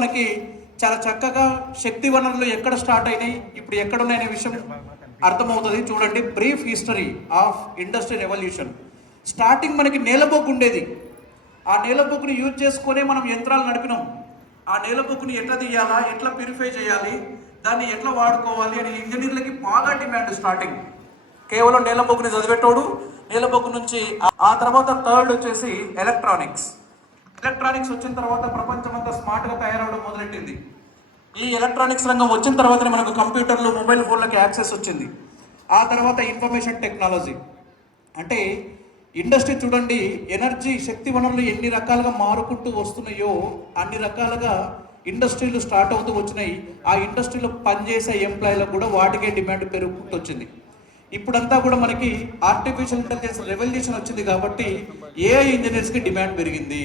మనకి చాలా చక్కగా శక్తి వనరులు ఎక్కడ స్టార్ట్ అయినాయి, ఇప్పుడు ఎక్కడ ఉన్నాయనే విషయం అర్థమవుతుంది. చూడండి, brief history of industry revolution. Starting మనకి నేలబొగ్గు ఉండేది. ఆ నేలబొగ్గుని యూజ్ చేసుకునే మనం యంత్రాలు నడిపినాం. ఆ నేలబొగ్గుని ఎట్లా తీయాలా, ఎట్లా ప్యూరిఫై చేయాలి, దాన్ని ఎట్లా వాడుకోవాలి అని ఇంజనీర్లకి బాగా డిమాండ్. స్టార్టింగ్ కేవలం నేలబొగ్గుని చదివేటోడు, నేలబొగ్గు నుంచి ఆ తర్వాత థర్డ్ వచ్చేసి ఎలక్ట్రానిక్స్. ఎలక్ట్రానిక్స్ వచ్చిన తర్వాత ప్రపంచం అంతా స్మార్ట్గా తయారవడం మొదలెట్టింది. ఈ ఎలక్ట్రానిక్స్ రంగం వచ్చిన తర్వాతనే మనకు కంప్యూటర్లు, మొబైల్ ఫోన్లకి యాక్సెస్ వచ్చింది. ఆ తర్వాత ఇన్ఫర్మేషన్ టెక్నాలజీ. అంటే ఇండస్ట్రీ చూడండి, ఎనర్జీ శక్తి వనరులు ఎన్ని రకాలుగా మారుకుంటూ వస్తున్నాయో అన్ని రకాలుగా ఇండస్ట్రీలు స్టార్ట్ అవుతూ వచ్చినాయి. ఆ ఇండస్ట్రీలో పనిచేసే ఎంప్లాయీలకు కూడా వాటికే డిమాండ్ పెరుగుకుంటూ వచ్చింది. ఇప్పుడంతా కూడా మనకి ఆర్టిఫిషియల్ ఇంటెలిజెన్స్ రెవల్యూషన్ వచ్చింది కాబట్టి ఏఐ ఇంజనీర్స్కి డిమాండ్ పెరిగింది.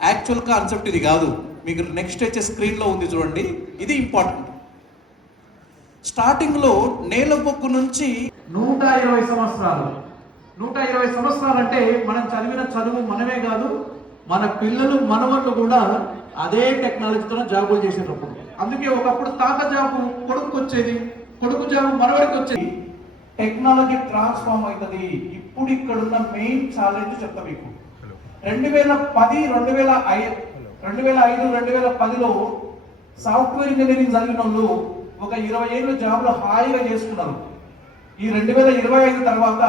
యాక్చువల్ కాన్సెప్ట్ ఇది కాదు, మీకు నెక్స్ట్ వచ్చే స్క్రీన్లో ఉంది చూడండి, ఇది ఇంపార్టెంట్. స్టార్టింగ్లో నేలబొగ్గు నుంచి 120 సంవత్సరాలు 120 సంవత్సరాలు అంటే మనం చదివిన చదువు మనమే కాదు, మన పిల్లలు మనవళ్ళు కూడా అదే టెక్నాలజీతో జాబులు చేసేటప్పుడు. అందుకే ఒకప్పుడు తాత జాబు కొడుకు వచ్చేది, కొడుకు జాబు మనవడికి వచ్చేది. టెక్నాలజీ ట్రాన్స్ఫార్మ్ అవుతుంది. ఇప్పుడు ఇక్కడున్న మెయిన్ ఛాలెంజ్ చెప్తా మీకు. 2010, 2005, 2010లో సాఫ్ట్వేర్ ఇంజనీరింగ్ చదివిన వాళ్ళు ఒక 20 ఏళ్ళు జాబ్లో హాయిగా చేసుకున్నారు. ఈ 2025 తర్వాత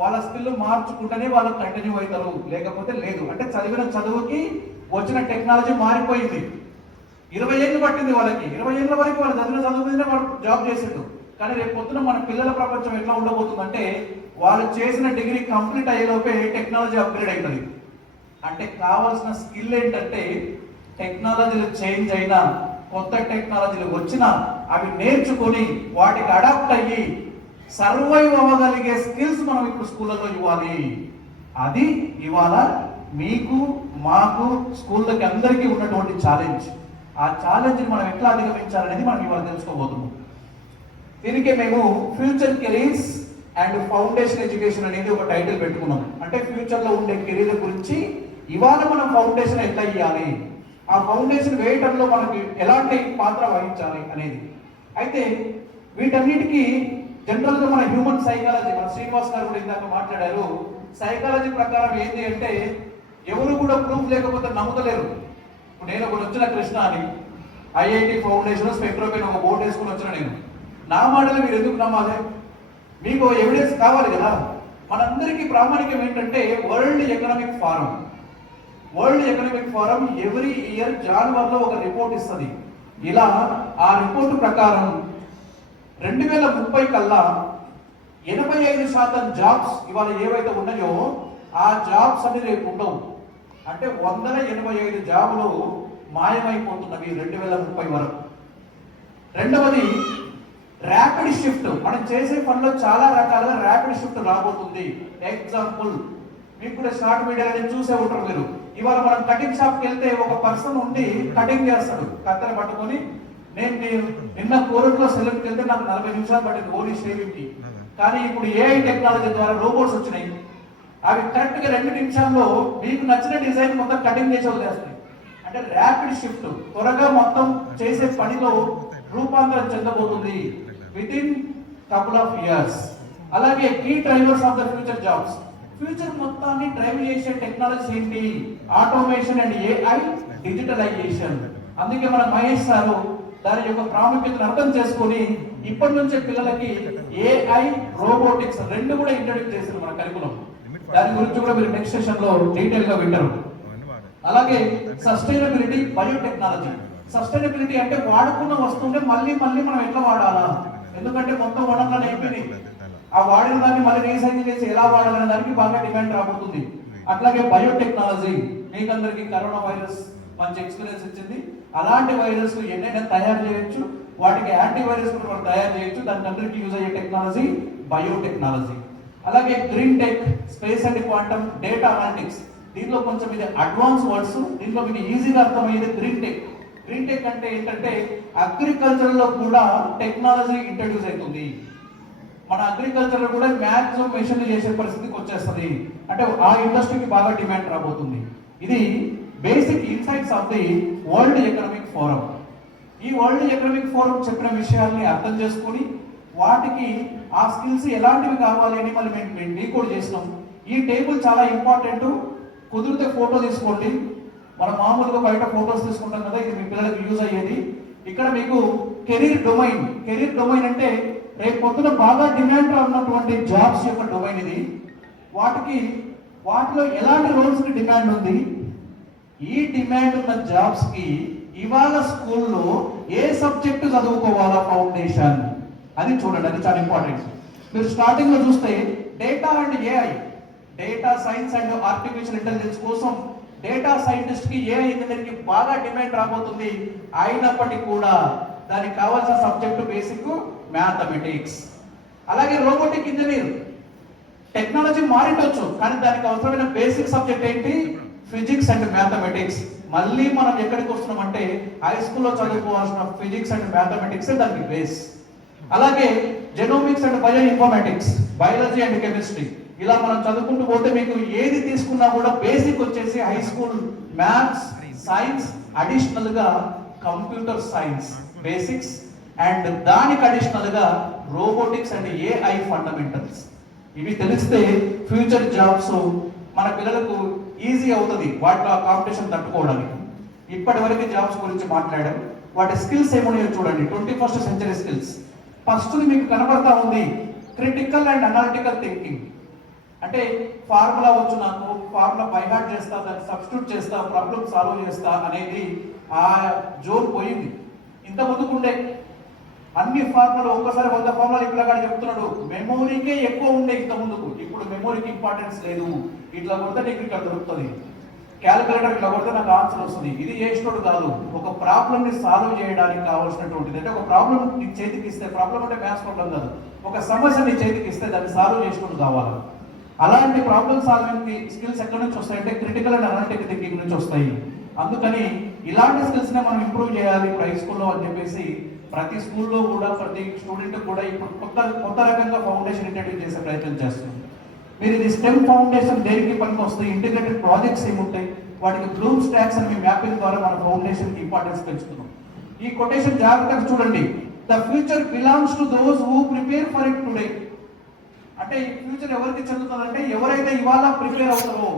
వాళ్ళ స్కిల్ మార్చుకుంటేనే వాళ్ళు కంటిన్యూ అవుతారు, లేకపోతే లేదు. అంటే చదివిన చదువుకి వచ్చిన టెక్నాలజీ మారిపోయింది. 20 ఏళ్ళు పట్టింది వాళ్ళకి. 20 ఏళ్ళ వరకు వాళ్ళు చదివిన చదువు మీదనే వాళ్ళు జాబ్ చేసిండు. కానీ రేపు పొద్దున మన పిల్లల ప్రపంచం ఎట్లా ఉండబోతుందంటే, వాళ్ళు చేసిన డిగ్రీ కంప్లీట్ అయ్యేలోపే టెక్నాలజీ అప్గ్రేడ్ అవుతుంది. అంటే కావాల్సిన స్కిల్ ఏంటంటే, టెక్నాలజీలు చేంజ్ అయినా, కొత్త టెక్నాలజీలు వచ్చినా అవి నేర్చుకొని వాటికి అడాప్ట్ అయ్యి సర్వైవ్ అవ్వగలిగే స్కిల్స్ మనం ఇప్పుడు స్కూళ్ళలో ఇవ్వాలి. అది ఇవాళ మీకు, మాకు, స్కూళ్ళకి అందరికీ ఉన్నటువంటి ఛాలెంజ్. ఆ ఛాలెంజ్ని మనం ఎట్లా అధిగమించాలనేది మనం ఇవాళ తెలుసుకోబోతున్నాం. దీనికి మేము future careers and foundation education అనేది ఒక టైటిల్ పెట్టుకున్నాం. అంటే ఫ్యూచర్లో ఉండే కెరీర్ గురించి ఇవాళ మనం ఫౌండేషన్ ఎట్లా ఇవ్వాలి, ఆ ఫౌండేషన్ వేయటంలో మనకి ఎలాంటి పాత్ర వహించాలి అనేది. అయితే వీటన్నిటికీ జనరల్గా మన హ్యూమన్ సైకాలజీ, మన శ్రీనివాస్ గారు కూడా ఇందాక మాట్లాడారు, సైకాలజీ ప్రకారం ఏంటి అంటే, ఎవరు కూడా ప్రూఫ్ లేకపోతే నమ్ముతలేరు. ఇప్పుడు నేను ఒకటి వచ్చిన కృష్ణ అని ఐఐటి ఫౌండేషన్ స్పెక్ట్రోపైన ఒక బోర్డు వేసుకుని వచ్చిన నేను, నా మాటలు మీరు ఎందుకు నమ్మాలి? మీకు ఎవిడెన్స్ కావాలి కదా. మనందరికీ ప్రామాణికం ఏంటంటే world economic form every year జనవరిలో ఒక రిపోర్ట్ ఇస్తుంది. ఇలా ఆ రిపోర్టు ప్రకారం 2030 కల్లా 85% జాబ్స్ ఇవాళ ఏవైతే ఉన్నాయో ఆ జాబ్స్ అన్ని రేపు ఉండవు. అంటే 185 జాబులు మాయమైపోతున్నవి 2030 వరకు. రెండవది ర్యాపిడ్ షిఫ్ట్. మనం చేసే పనిలో చాలా రకాలుగా ర్యాపిడ్ షిఫ్ట్ రాబోతుంది. ఎగ్జాంపుల్, మీకు కూడా షార్ట్ మీడియాలో చూసే ఉంటారు మీరు. ఇవాళ మనం కటింగ్ షాప్కి వెళ్తే ఒక పర్సన్ ఉండి కటింగ్ చేస్తాడు కత్తెర పట్టుకొని. నేను నిన్న కోరట్లో సెలవుకి వెళ్తే నాకు 40 నిమిషాలు పట్టింది ఓన్లీ షేవింగ్కి. కానీ ఇప్పుడు ఏఐ టెక్నాలజీ ద్వారా రోబోట్స్ వచ్చినాయి. అవి కరెక్ట్గా 2 నిమిషాల్లో మీకు నచ్చిన డిజైన్ మొత్తం కటింగ్ చేసి వదిలేస్తాయి. అంటే ర్యాపిడ్ షిఫ్ట్, త్వరగా మొత్తం చేసే పనిలో రూపాంతరం చెందబోతుంది within couple of years. అలాగే key drivers of the future jobs. Future మొత్తాన్ని డ్రైవ్ చేసే టెక్నాలజీ ఏంటి? Automation and AI, digitalization. అందుకే మన మహేష్ సారు దాని యొక్క ప్రాముఖ్యతను అర్థం చేసుకొని ఇప్పటి నుంచే పిల్లలకి ఏఐ, రోబోటిక్స్ రెండు కూడా ఇంట్రడ్యూస్ చేశారు మన కరికులం. దాని గురించి కూడా మీరు నెక్స్ట్ సెషన్ లో డీటెయిల్ గా వింటారు. అలాగే సస్టైనబిలిటీ, బయోటెక్నాలజీ. సస్టైనబిలిటీ అంటే వాడుకున్న వస్తువునే మళ్ళీ మనం ఎట్లా వాడాలా, ఎందుకంటే మొత్తం వనరులను అయిపోయినాయి. ఆ వాడిన దాన్ని మళ్ళీ రీసైకిల్ చేసి ఎలా వాడాలనే దానికి బాగా డిమాండ్ రాబోతుంది. అట్లాగే బయోటెక్నాలజీ, మీకందరికీ కరోనా వైరస్ మంచి ఎక్స్పీరియన్స్ ఇచ్చింది. అలాంటి వైరస్ ఎన్నైనా తయారు చేయొచ్చు, వాటికి యాంటీవైరస్ కూడా మనం తయారు చేయొచ్చు. దానికి అందరికీ యూజ్ అయ్యే టెక్నాలజీ బయోటెక్నాలజీ. అలాగే green tech, space and quantum, data analytics. దీనిలో కొంచెం ఇది అడ్వాన్స్ వర్డ్స్, దీంట్లో మీకు ఈజీగా అర్థమయ్యేది గ్రీన్ టెక్. గ్రీన్ టెక్ అంటే ఏంటంటే అగ్రికల్చర్ లో కూడా టెక్నాలజీ ఇంట్రడ్యూస్ అవుతుంది. మన అగ్రికల్చర్ లో కూడా మ్యాక్సిమం మెషిన్ చేసే పరిస్థితికి వచ్చేస్తుంది. అంటే ఆ ఇండస్ట్రీకి బాగా డిమాండ్ రాబోతుంది. ఇది basic insights of the world economic forum. ఈ వరల్డ్ ఎకనామిక్ ఫోరం చెప్పిన విషయాల్ని అర్థం చేసుకొని వాటికి ఆ స్కిల్స్ ఎలాంటివి కావాలి అని మళ్ళీ మేము డీకోడ్ చేసినాం. ఈ టేబుల్ చాలా ఇంపార్టెంట్. కుదిరితే ఫోటో తీసుకోండి. మనం మామూలుగా బయట ఫోటోస్ తీసుకుంటాం కదా, ఇది మీ పిల్లలకు యూజ్ అయ్యేది. ఇక్కడ మీకు కెరీర్ డొమైన్ అంటే రేపు పొద్దున బాగా డిమాండ్ ఉన్నటువంటి జాబ్స్ యొక్క డొమైన్ ఇది. వాటిలో ఎలాంటి రోల్స్ కి డిమాండ్ ఉంది, ఈ డిమాండ్ ఉన్న జాబ్స్ కి ఇవాళ స్కూల్లో ఏ సబ్జెక్టు చదువుకోవాలా ఫౌండేషన్ అది చూడండి. అది చాలా ఇంపార్టెంట్. మీరు స్టార్టింగ్ లో చూస్తే data and AI, data science and artificial intelligence కోసం డేటా సైంటిస్ట్ కి ఏఐ ఇంజనీర్ కి బాగా డిమాండ్ రాబోతుంది. అయినప్పటికీ కూడా దానికి కావాల్సిన సబ్జెక్టు బేసిక్ మ్యాథమెటిక్స్. అలాగే రోబోటిక్ ఇంజనీర్, టెక్నాలజీ మారిండొచ్చు కానీ దానికి అవసరమైన బేసిక్ సబ్జెక్ట్ ఏంటి, ఫిజిక్స్ అండ్ మ్యాథమెటిక్స్. మళ్ళీ మనం ఎక్కడికి వస్తున్నామంటే హై స్కూల్లో చదువుకోవాల్సిన ఫిజిక్స్ అండ్ మ్యాథమెటిక్స్ దానికి బేస్. అలాగే genomics and bio informatics, biology and chemistry. ఇలా మనం చదువుకుంటూ పోతే మీకు ఏది తీసుకున్నా కూడా బేసిక్ వచ్చేసి high school maths, science, additional గా కంప్యూటర్ సైన్స్ బేసిక్స్, అండ్ దానికి అడిషనల్ గా రోబోటిక్స్ అండ్ ఏఐ ఫండమెంటల్స్. ఇవి తెలిస్తే ఫ్యూచర్ జాబ్స్ మన పిల్లలకు ఈజీ అవుతుంది వాటిలో కాంపిటీషన్ తట్టుకోవడానికి. ఇప్పటి వరకు జాబ్స్ గురించి మాట్లాడాం. వాటి స్కిల్స్ ఏమున్నాయో చూడండి. 21st century skills. ఫస్ట్ మీకు కనబడతా ఉంది క్రిటికల్ అండ్ అనాలిటికల్ థింకింగ్. అంటే ఫార్ములా వచ్చు, నాకు ఫార్ములా బైహార్ట్ చేస్తా, దాన్ని సబ్స్టిట్యూట్ చేస్తా, ప్రాబ్లమ్ సాల్వ్ చేస్తా అనేది ఆ జోన్ పోయింది. ఇంత ముందుకుండే అన్ని ఫార్ములాలు ఒక్కసారి 100 ఫార్ములాలు ఇప్పుడు చెప్తున్నాడు. మెమోరీకే ఎక్కువ ఉండే ఇంత ముందుకు. ఇప్పుడు మెమోరీకి ఇంపార్టెన్స్ లేదు. ఇట్లా కొడితే నీకు ఇక్కడ దొరుకుతుంది, క్యాలిక్యులేటర్ ఇట్లా కొడితే నాకు ఆన్సర్ వస్తుంది. ఇది చేసినోడు కాదు, ఒక ప్రాబ్లమ్ ని సాల్వ్ చేయడానికి కావాల్సినటువంటిది. అంటే ఒక ప్రాబ్లం నీకు చేతికి ఇస్తే, ప్రాబ్లం అంటే మ్యాథ్స్ ప్రాబ్లం కాదు, ఒక సమస్య నీ చేతికి ఇస్తే దాన్ని సాల్వ్ చేసుకుంటూ కావాలి. అలాంటి ప్రాబ్లమ్ సాల్వింగ్ స్కిల్స్ ఎక్కడి నుంచి వస్తాయంటే క్రిటికల్ అండ్ అనలిటికల్ థింకింగ్ నుంచి వస్తాయి. అందుకని ఇలాంటి స్కిల్స్ నే మనం ఇంప్రూవ్ చేయాలి ఇప్పుడు హై స్కూల్లో అని చెప్పేసి ప్రతి స్కూల్లో కూడా ప్రతి స్టూడెంట్ కూడా ఇప్పుడు కొత్త రకంగా ఫౌండేషన్ ఇంట్రడ్యూస్ చేసే ప్రయత్నం చేస్తున్నాం. మీరు ఇది స్టెమ్ ఫౌండేషన్ దేనికి పనికి వస్తాయి, ఇంటిగ్రేటెడ్ ప్రాజెక్ట్స్ ఏముంటాయి, వాటికి బ్లూమ్ స్టాక్స్ అని మ్యాపింగ్ ద్వారా మన ఫౌండేషన్ ఇంపార్టెన్స్ పెంచుతున్నాం. ఈ కొటేషన్ జాగ్రత్తగా చూడండి. The future belongs to those who prepare for it today. అంటే ఈ ఫ్యూచర్ ఎవరికి చెందుతుందంటే ఎవరైతే ఇవాళ ప్రిపేర్ అవుతారో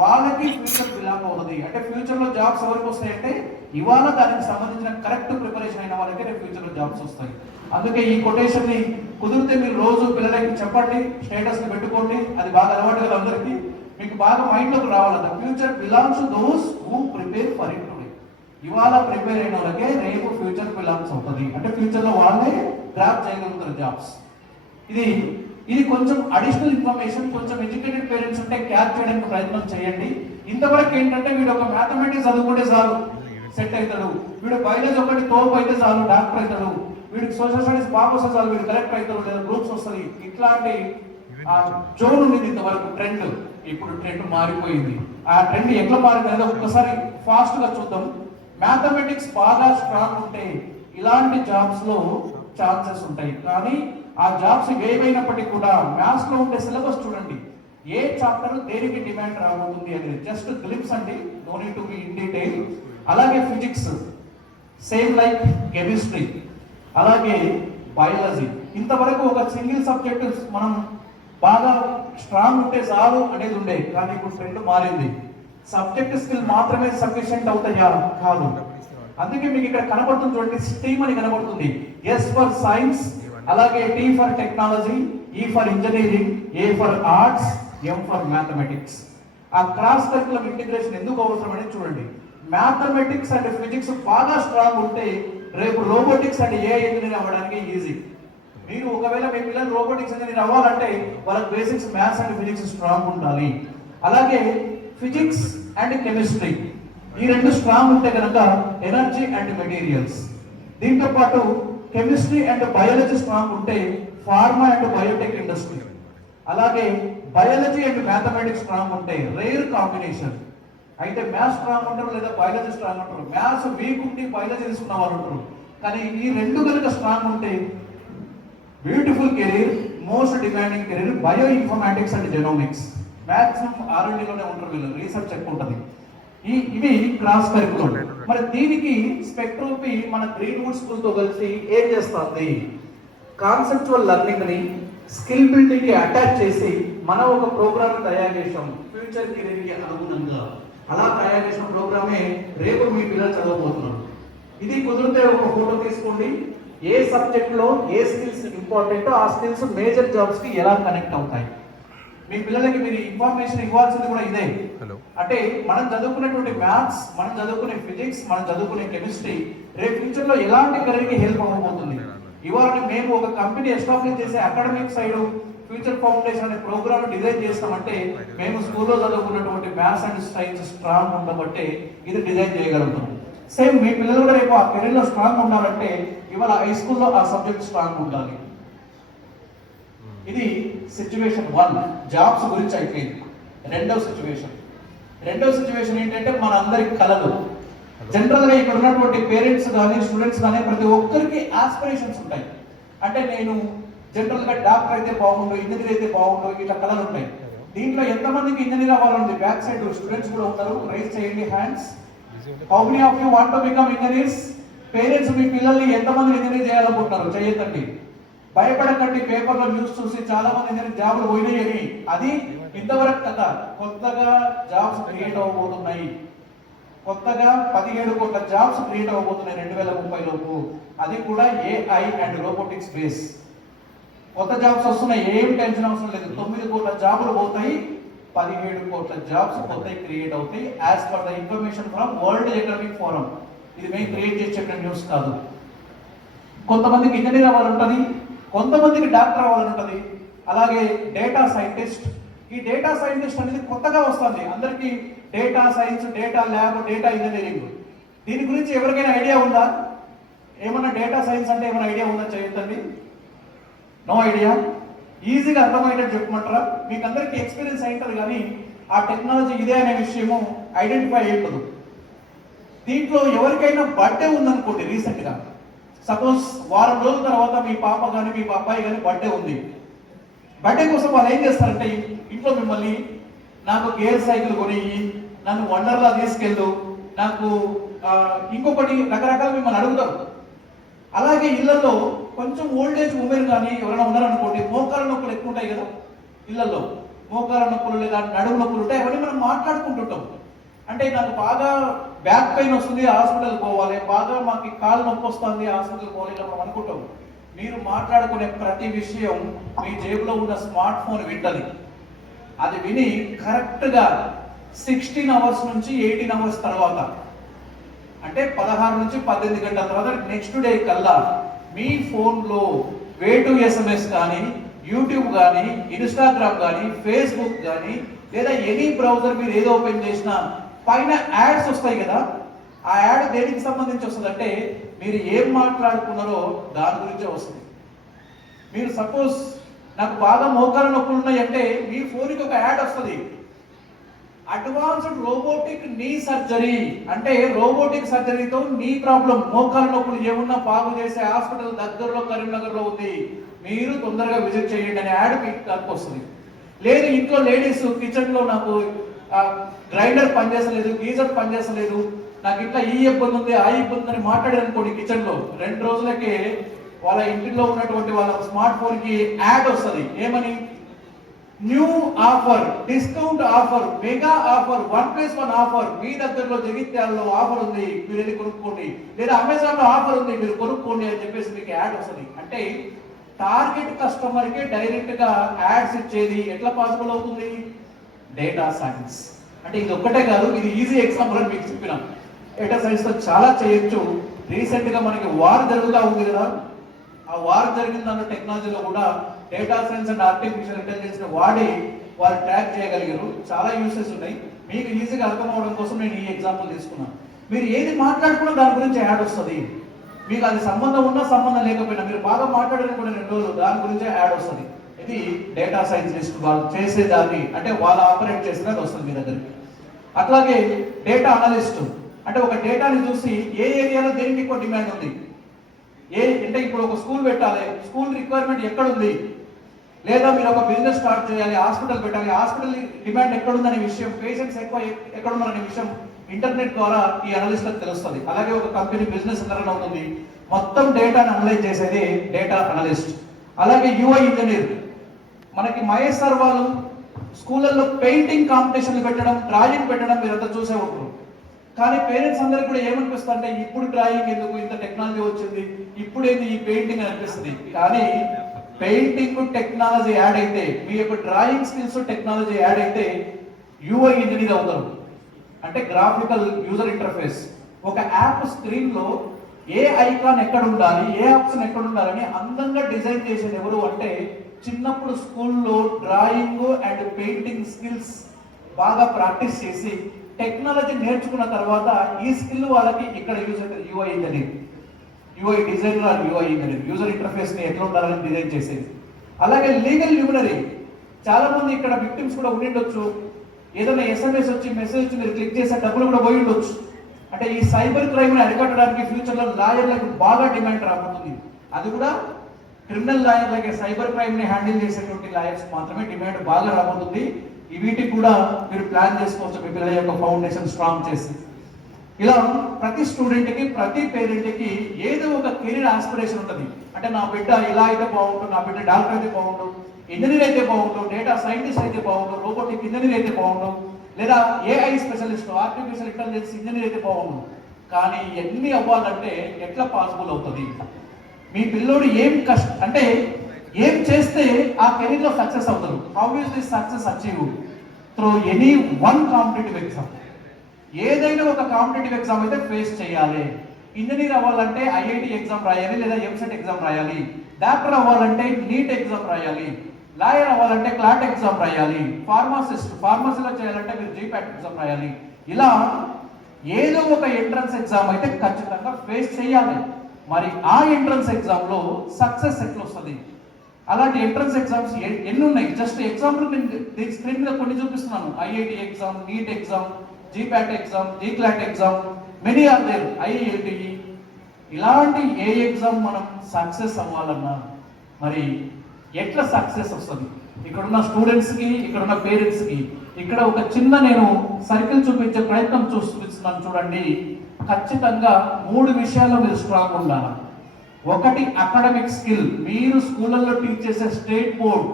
వాళ్ళకి ఫ్యూచర్ బిలాంగ్ అవుతుంది. అంటే ఫ్యూచర్ లో జాబ్స్ ఎవరికి వస్తాయంటే ఇవాళ దానికి సంబంధించిన కరెక్ట్ ప్రిపరేషన్ అయిన వాళ్ళకి రేపు ఫ్యూచర్ లో జాబ్స్ వస్తాయి. అందుకే ఈ కొటేషన్ ని కుదిరితే మీరు రోజు పిల్లలకి చెప్పండి, స్టేటస్ ని పెట్టుకోండి. అది బాగా అలవాటు కదా అందరికీ, మీకు బాగా మైండ్ లోకి రావాలి. The future belongs to those who prepare for it today. ఇవాళ ప్రిపేర్ అయిన వాళ్ళకే రేపు ఫ్యూచర్ బిలాంగ్స్ అవుతుంది. అంటే ఫ్యూచర్ లో వాళ్ళే గ్రాప్ చేయగలుగుతారు జాబ్స్. ఇది కొంచెం అడిషనల్ ఇన్ఫర్మేషన్. కొంచెం ఎడ్యుకేటెడ్ పేరెంట్స్ ఉంటే క్యాచ్ చేయడానికి ప్రయత్నం చేయండి. ఇంతవరకు ఏంటంటే వీడు ఒక మ్యాథమెటిక్స్ చదువుకుంటే చాలు సెట్ అవుతాడు, వీడు బయాలజీ ఒకటి తోపు అయితే చాలు డాక్టర్ అవుతాడు, వీడికి సోషల్ స్టడీస్ బాగా వస్తే చాలు వీడు కలెక్టర్ అవుతాడు లేదా గ్రూప్స్ వస్తుంది. ఇట్లాంటి జోన్ ఉండేది ఇంతవరకు ట్రెండ్. ఇప్పుడు ట్రెండ్ మారిపోయింది. ఆ ట్రెండ్ ఎట్లా మారింది అనేది ఒక్కసారి ఫాస్ట్ గా చూద్దాం. మ్యాథమెటిక్స్ బాగా స్ట్రాంగ్ ఉంటే ఇలాంటి జాబ్స్ లో ఛాన్సెస్ ఉంటాయి. కానీ ఆ జాబ్స్ ఏవైనప్పటికీ కూడా మ్యాథ్స్ లో ఉండే సిలబస్ చూడండి, ఏ చాప్టర్ దేనికి డిమాండ్ రాబోతుంది అనేది జస్ట్ గ్లిప్స్ అండి, no need to be in detail. అలాగే ఫిజిక్స్ సేమ్ లైక్ కెమిస్ట్రీ, అలాగే బయాలజీ. ఇంతవరకు ఒక సింగిల్ సబ్జెక్ట్ మనం బాగా స్ట్రాంగ్ ఉంటే చాలు అనేది ఉండే, కానీ ఇప్పుడు ట్రెండ్ మారింది. సబ్జెక్ట్ స్కిల్ మాత్రమే సఫిషియెంట్ అవుతాయా? కాదు. అందుకే మీకు ఇక్కడ కనబడుతుంది చూడండి, స్ట్రీమ్ అని కనబడుతుంది. ఎస్ ఫర్ సైన్స్, అలాగే టీ ఫర్ టెక్నాలజీ, ఈ for engineering, A for arts, M for mathematics. ఆ క్రాస్ కరికులం ఇంటిగ్రేషన్ ఎందుకు అవసరం అనేది చూడండి. మ్యాథమెటిక్స్ అండ్ ఫిజిక్స్ బాగా స్ట్రాంగ్ ఉంటే రేపు రోబోటిక్స్ అండ్ ఏ ఇంజనీర్ అవ్వడానికి ఈజీ. మీరు ఒకవేళ మీ పిల్లలు రోబోటిక్స్ ఇంజనీర్ అవ్వాలంటే వాళ్ళకి basics maths and physics strong ఉండాలి. అలాగే ఫిజిక్స్ అండ్ కెమిస్ట్రీ ఈ రెండు స్ట్రాంగ్ ఉంటే కనుక ఎనర్జీ అండ్ మెటీరియల్స్. దీంతో పాటు కెమిస్ట్రీ అండ్ బయాలజీ స్ట్రాంగ్ ఉంటే ఫార్మా అండ్ బయోటెక్ ఇండస్ట్రీ. అలాగే బయాలజీ అండ్ మ్యాథమెటిక్స్ స్ట్రాంగ్ ఉంటే రేర్ కాంబినేషన్. అయితే మ్యాథ్స్ స్ట్రాంగ్ ఉంటారు లేదా బయాలజీ స్ట్రాంగ్ ఉంటారు. మ్యాథ్స్ వీక్ ఉండి బయాలజీ తీసుకున్న వాళ్ళు ఉంటారు. కానీ ఈ రెండు కనుక స్ట్రాంగ్ ఉంటే beautiful career, most demanding career bioinformatics and genomics. Maximum R&Dలోనే ఉంటారు వీళ్ళు, రీసెర్చ్ ఎక్కువ ఉంటుంది. ఇవి క్రాస్ కరికులం. మరి దీనికి స్పెక్ట్రోపీ మన గ్రీన్వుడ్ స్కూల్ తో కలిసి ఏం చేస్తుంది, కాన్సెప్చువల్ లెర్నింగ్ ని స్కిల్ బిల్డింగ్ కి అటాచ్ చేసి మనం ఒక ప్రోగ్రామ్ తయారు చేసాం ఫ్యూచర్ కెరీర్ కి అనుగుణంగా. అలా తయారు చేసిన ప్రోగ్రామే రేపు మీ పిల్లలు చదవబోతున్నారు. ఇది కుదిరితే ఒక ఫోటో తీసుకోండి, ఏ సబ్జెక్ట్ లో ఏ స్కిల్స్ ఇంపార్టెంట్, ఆ స్కిల్స్ మేజర్ జాబ్స్ కి ఎలా కనెక్ట్ అవుతాయి. మీ పిల్లలకి మీరు ఇన్ఫర్మేషన్ ఇవ్వాల్సింది కూడా ఇదే. అంటే మనం చదువుకునేటువంటి మ్యాథ్స్, మనం చదువుకునే ఫిజిక్స్, మనం చదువుకునే కెమిస్ట్రీ రేపు ఫ్యూచర్ లో ఎలాంటి కెరీర్ కి హెల్ప్ అవ్వబోతుంది. ఇవాళ మేము ఒక కంపెనీ ఎస్టాబ్లిష్ చేసే అకాడమిక్ సైడ్ ఫ్యూచర్ ఫౌండేషన్ అనే ప్రోగ్రామ్ డిజైన్ చేస్తామంటే మేము స్కూల్లో చదువుకున్నటువంటి మ్యాథ్స్ అండ్ సైన్స్ స్ట్రాంగ్ ఉండబట్టే ఇది డిజైన్ చేయగలుగుతాం. సేమ్ మీ పిల్లలు కూడా రేపు ఆ కెరీర్ లో స్ట్రాంగ్ ఉండాలంటే ఇవాళ హై స్కూల్లో ఆ సబ్జెక్ట్ స్ట్రాంగ్ ఉండాలి. ఇది సిచ్యువేషన్ 1, జాబ్స్ గురించి అయిపోయింది. రెండవ సిచ్యువేషన్ ఏంటంటే మన అందరి కళలు. జనరల్ గా ఇక్కడ ఉన్నటువంటి పేరెంట్స్ కానీ స్టూడెంట్స్ కానీ ప్రతి ఒక్కరికి ఆస్పిరేషన్స్ ఉంటాయి. అంటే నేను జనరల్ గా డాక్టర్ అయితే బాగుండు, ఇంజనీర్ అయితే బాగుండు, ఇట్లా కళలు ఉంటాయి. దీంట్లో ఎంతమందికి ఇంజనీర్ అవ్వాలండి? బ్యాక్ సైడ్ స్టూడెంట్స్ కూడా ఉంటారు, రైజ్ చేయండి hands. How many of you want to become engineers? Parents మీ పిల్లల్ని ఎంతమంది ఇంజనీర్ చేయాలనుకుంటున్నారు? చేయొద్దండి, భయపడకండి. పేపర్లో న్యూస్ చూసి చాలా మంది ఇంజనీర్ జాబులు పోయినాయని, అది ఇంతవరకు కదా. కొత్తగా జాబ్స్ క్రియేట్ అవ్వబోతున్నాయి. కొత్తగా 17 కోట్ల జాబ్స్ క్రియేట్ అవ్వబోతున్నాయి 2030 లోపు. అది కూడా AI అండ్ రోబోటిక్స్ బేస్. కొత్త జాబ్స్ వస్తున్నాయి, ఏం టెన్షన్ అవసరం లేదు. 9 కోట్ల జాబులు పోతాయి, 17 కోట్ల జాబ్స్ కొత్తవి క్రియేట్ అవుతాయి as per the information from world economic forum. ఇది మేము క్రియేట్ చేసి చెప్పిన న్యూస్ కాదు. కొంతమందికి ఇంజనీర్ అవ్వాలంటది, కొంతమందికి డాక్టర్ అవ్వాలంటది, అలాగే డేటా సైంటిస్ట్. ఈ డేటా సైంటిస్ట్ అనేది కొత్తగా వస్తుంది అందరికి. Data science, data lab, data engineering, దీని గురించి ఎవరికైనా ఐడియా ఉందా? ఏమన్నా డేటా సైన్స్ అంటే ఏమైనా ఐడియా ఉందా? చేయొద్దండి, నో ఐడియా. ఈజీగా అర్థమయ్యేటట్టు చెప్పమంటారా? మీకు అందరికీ ఎక్స్పీరియన్స్ అయింటారు కానీ ఆ టెక్నాలజీ ఇదే అనే విషయము ఐడెంటిఫై అయ్యదు. దీంట్లో ఎవరికైనా బర్త్డే ఉందనుకోండి, రీసెంట్గా సపోజ్ వారం రోజుల తర్వాత మీ పాప కానీ మీ అబ్బాయి కానీ బర్త్డే ఉంది. బర్త్డే కోసం వాళ్ళు ఏం చేస్తారంటే ఇంట్లో మిమ్మల్ని, నాకు గేర్ సైకిల్ కొని, నన్ను వండర్లా తీసుకెళ్ళు, నాకు ఇంకొకటి రకరకాల మిమ్మల్ని అడుగుతారు. అలాగే ఇళ్లలో కొంచెం ఓల్డేజ్ ఉమెన్ కానీ ఎవరైనా ఉన్నారనుకోండి, మోకాల నొప్పులు ఎక్కువ ఉంటాయి కదా ఇళ్లలో, మోకాల నొప్పులు లేదా నడుము నొప్పులు ఉంటాయి. అవన్నీ మనం మాట్లాడుకుంటుంటాం. అంటే నాకు బాగా బ్యాక్ పెయిన్ వస్తుంది, హాస్పిటల్ పోవాలి, బాగా మాకు కాలు నొప్పి వస్తుంది, హాస్పిటల్ పోవాలి, ఇలా మనం అనుకుంటాం. మీరు మాట్లాడుకునే ప్రతి విషయం మీ జేబులో ఉన్న స్మార్ట్ ఫోన్ వింటది. అది విని కరెక్ట్గా 16 అవర్స్ నుంచి 18 అవర్స్ తర్వాత, అంటే 16 నుంచి 18 గంటల తర్వాత నెక్స్ట్ డే కల్లా మీ ఫోన్లో వే టు SMS కానీ, యూట్యూబ్ కానీ, ఇన్స్టాగ్రామ్ కానీ, ఫేస్బుక్ కానీ, లేదా ఎనీ బ్రౌజర్ మీరు ఏదో ఓపెన్ చేసినా పైన యాడ్స్ వస్తాయి కదా. ఆ యాడ్ దేనికి సంబంధించి వస్తుంది అంటే మీరు ఏం మాట్లాడుకున్నారో దాని గురించే వస్తుంది. మీరు సపోజ్ నాకు బాగా మోకాల నొప్పులు ఉన్నాయి అంటే మీ ఫోన్కి ఒక యాడ్ వస్తుంది, అడ్వాన్స్డ్ రోబోటిక్ నీ సర్జరీ. అంటే రోబోటిక్ సర్జరీతో నీ ప్రాబ్లం, మోకాల నొప్పులు ఏమున్నా బాగు చేసే హాస్పిటల్ దగ్గరలో కరీంనగర్లో ఉంది, మీరు తొందరగా విజిట్ చేయండి అనే యాడ్ మీకు దానికి వస్తుంది. లేదు ఇంట్లో లేడీస్ కిచెన్లో నాకు గ్రైండర్ పనిచేసలేదు, గీజర్ పనిచేసలేదు, నాకు ఇట్లా ఈ ఇబ్బంది ఉంది ఆ ఇబ్బంది అని మాట్లాడారు అనుకోండి కిచెన్లో, 2 రోజులకే వాళ్ళ ఇంటిలో ఉన్నటువంటి వాళ్ళ స్మార్ట్ ఫోన్కి యాడ్ వస్తుంది. ఏమని? New offer, discount offer, mega offer, 1+1 offer, మీ దగ్గరలో జగిత్యాలలో ఆఫర్ ఉంది, మీరు వెళ్ళి కొనుక్కోండి, లేదా అమెజాన్లో ఆఫర్ ఉంది, మీరు కొనుక్కోండి అని చెప్పేసి మీకు యాడ్ వస్తుంది. అంటే టార్గెట్ కస్టమర్కి డైరెక్ట్గా యాడ్స్ ఇచ్చేది ఎట్లా పాసిబుల్ అవుతుంది? Data science. అంటే ఇది ఒక్కటే కాదు, ఇది ఈజీ ఎగ్జాంపుల్ అని మీకు చెప్పిన. డేటా సైన్స్ తో చాలా చేయొచ్చు. రీసెంట్ గా మనకి వార్ జరుగుతూ ఉంది కదా, ఆ వార్ జరిగిన దాని టెక్నాలజీలో కూడా data science and artificial intelligence ని వాడి వాళ్ళు ట్రాక్ చేయగలిగారు. చాలా యూసెస్ ఉన్నాయి. మీకు ఈజీగా అర్థం అవడం కోసం నేను ఈ ఎగ్జాంపుల్ తీసుకున్నాను. మీరు ఏది మాట్లాడుకున్నా దాని గురించి యాడ్ వస్తుంది. మీకు అది సంబంధం ఉన్నా సంబంధం లేకపోయినా మీరు బాగా మాట్లాడాలనుకునే 2 రోజులు దాని గురించే యాడ్ వస్తుంది. ఇది డేటా సైంటిస్ట్ వాళ్ళు చేసేదాన్ని, అంటే వాళ్ళు ఆపరేట్ చేసేది వస్తుంది మీ దగ్గరికి. అట్లాగే డేటా అనలిస్ట్ అంటే ఒక డేటాని చూసి ఏ ఏరియాలో దేనికి ఎక్కువ డిమాండ్ ఉంది, అంటే ఇప్పుడు ఒక స్కూల్ పెట్టాలి, స్కూల్ రిక్వైర్మెంట్ ఎక్కడుంది, లేదా మీరు ఒక బిజినెస్ స్టార్ట్ చేయాలి, హాస్పిటల్ పెట్టాలి, హాస్పిటల్ డిమాండ్ ఎక్కడుందనే విషయం, పేషెంట్స్ ఎక్కువ ఎక్కడున్నారనే విషయం ఇంటర్నెట్ ద్వారా ఈ అనలిస్ట్లకు తెలుస్తుంది. అలాగే ఒక కంపెనీ బిజినెస్ రన్ అవుతుంది, మొత్తం డేటాను అనలైజ్ చేసేది డేటా అనలిస్ట్. అలాగే యూఐ ఇంజనీర్, మనకి మహేష్ సార్ వాళ్ళు స్కూళ్ళల్లో పెయింటింగ్ కాంపిటీషన్లు పెట్టడం, డ్రాయింగ్ పెట్టడం మీరంతా చూసే ఉంటారు. కానీ పేరెంట్స్ అందరికి కూడా ఏమనిపిస్తుంది అంటే ఇప్పుడు డ్రాయింగ్ ఎందుకు, ఇంత టెక్నాలజీ వచ్చింది, ఇప్పుడేంది ఈ పెయింటింగ్ అనిపిస్తుంది. కానీ పెయింటింగ్ టెక్నాలజీ యాడ్ అయితే, మీ యొక్క డ్రాయింగ్ స్కిల్స్ టెక్నాలజీ యాడ్ అయితే యూఐ ఇంజనీర్ అవుతారు. అంటే గ్రాఫికల్ యూజర్ ఇంటర్ఫేస్. ఒక యాప్ స్క్రీన్ లో ఏ ఐకాన్ ఎక్కడ ఉండాలి, ఏ ఆప్షన్ ఎక్కడ ఉండాలని అందంగా డిజైన్ చేసేది ఎవరు అంటే చిన్నప్పుడు స్కూల్లో డ్రాయింగ్ అండ్ పెయింటింగ్ స్కిల్స్ బాగా ప్రాక్టీస్ చేసి టెక్నాలజీ నేర్చుకున్న తర్వాత ఈ స్కిల్ వాళ్ళకి ఇక్కడ యూజ్ అవుతుంది. UI engineer, UI designer or UI engineer, user interface ని ఎట్లా ఉండాలని డిజైన్ చేసేది. అలాగే లీగల్ ల్యూమినరీ, చాలా మంది ఇక్కడ విక్టిమ్స్ కూడా ఉండిండొచ్చు. ఏదైనా ఎస్ఎంఎస్ వచ్చి మెసేజ్ వచ్చి మీరు క్లిక్ చేసే డబ్బులు కూడా పోయి ఉండొచ్చు. అంటే ఈ సైబర్ క్రైమ్ ని అరికట్టడానికి ఫ్యూచర్ లో లాయర్లకు బాగా డిమాండ్ రాబోతుంది. అది కూడా క్రిమినల్ లాయర్లకి సైబర్ క్రైమ్ ని హ్యాండిల్ చేసేటువంటి లాయర్స్ మాత్రమే డిమాండ్ బాగా రాబోతుంది. వీటికి కూడా మీరు ప్లాన్ చేసుకోవచ్చు మీ పిల్లల యొక్క ఫౌండేషన్ స్ట్రాంగ్ చేసి. ఇలా ప్రతి స్టూడెంట్ కి, ప్రతి పేరెంట్ కి ఏదో ఒక కెరీర్ ఆస్పిరేషన్ ఉంటుంది. అంటే నా బిడ్డ ఇలా అయితే బాగుంటుంది, నా బిడ్డ డాక్టర్ అయితే బాగుంటుంది, ఇంజనీర్ అయితే బాగుంటుంది, డేటా సైంటిస్ట్ అయితే బాగుంటుంది, రోబోటిక్ ఇంజనీర్ అయితే బాగుంటుంది, లేదా AI specialist, artificial intelligence engineer అయితే బాగుంటుంది. కానీ ఎన్ని అవ్వాలంటే ఎట్లా పాసిబుల్ అవుతుంది? మీ పిల్లోడు అంటే ఏం చేస్తే ఆ కెరీర్ లో సక్సెస్ అవుతారు. How is this success achieve? Through any one competitive exam. ఏదైనా ఒక కాంపిటేటివ్ ఎగ్జామ్ అయితే ఫేస్ చేయాలి. ఇంజనీర్ అవ్వాలంటే ఐఐటి ఎగ్జామ్ రాయాలి, లేదా ఎంసెట్ ఎగ్జామ్ రాయాలి. డాక్టర్ అవ్వాలంటే నీట్ ఎగ్జామ్ రాయాలి. లాయర్ అవ్వాలంటే క్లాట్ ఎగ్జామ్ రాయాలి. ఫార్మసీలో చేయాలంటే మీరు జీపాట్ ఎగ్జామ్ రాయాలి. ఇలా ఏదో ఒక ఎంట్రన్స్ ఎగ్జామ్ అయితే ఖచ్చితంగా ఫేస్ చేయాలి. మరి ఆ ఎంట్రన్స్ ఎగ్జామ్ లో సక్సెస్ ఎట్లా వస్తుంది? అలాంటి ఎంట్రన్స్ ఎగ్జామ్స్ ఎన్ని ఉన్నాయి? జస్ట్ ఎగ్జాంపుల్ నేను స్క్రీన్ మీద కొన్ని చూపిస్తున్నాను. IIT exam, NEET exam, GPAT exam, జీక్లాట్ exam, many are there, IIT. ఇలాంటి ఏ ఎగ్జామ్ మనం సక్సెస్ అవ్వాలన్నా మరి ఎట్లా సక్సెస్ వస్తుంది? ఇక్కడున్న స్టూడెంట్స్కి, ఇక్కడున్న పేరెంట్స్కి ఇక్కడ ఒక చిన్న నేను సర్కిల్ చూపించే ప్రయత్నం చూపిస్తున్నాను చూడండి. ఖచ్చితంగా 3 విషయాల్లో మీరు స్ట్రాంగ్ ఉండాలి. ఒకటి అకాడమిక్ స్కిల్, మీరు స్కూళ్ళల్లో టీచ్ చేసే స్టేట్ బోర్డ్,